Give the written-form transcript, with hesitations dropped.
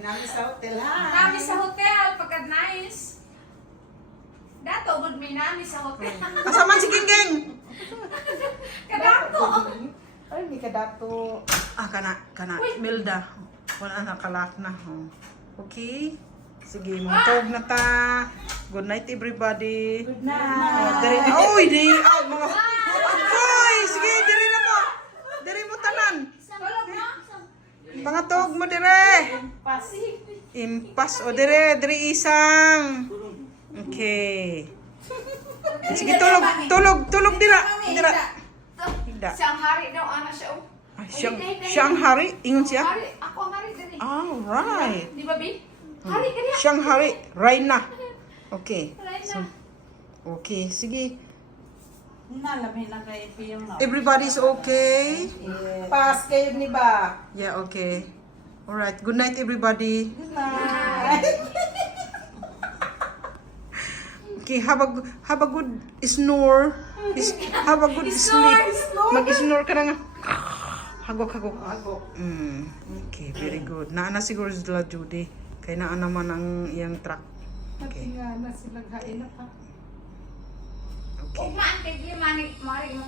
Nami sa hotel, ha? Nami sa hotel, pagka nice. Dato, good may nami sa hotel. Kasaman si Gingging. Kadato. Ay, may kadato. Kana. Milda. Wala na, kalak na. Oh. Okay. Sige, matog na ta. Good night, everybody. Good night. Oy, di. Mga. Oy, sige, diri na mo. Diri mo tanan. Tulog mo? Pangatog mo dire. Impas o dire isang. Okay. Sige, tulog dira. Higda. Siyang hari daw, ana siya. Ay, siyang hari, ingon siya. Hari, ako ang hari dali. Alright. Di ba, Bi? Hari ka niya. Siyang hari, Raina. Okay. Raina. Okay, sige. Nalamin na kay Piyong na. Everybody's okay? Pas kayo ni ba? Yeah, okay. Alright, good night everybody. Good night. Okay, have a good snore. Have a good sleep. Mag-snore ka na nga. Hagok. Okay, very good. Naana siguro sila Judy. Kaya naan naman ang iyang truck. Okay. Nga na silang hain na pa. Okay. Ugmaan kay Di, mari mo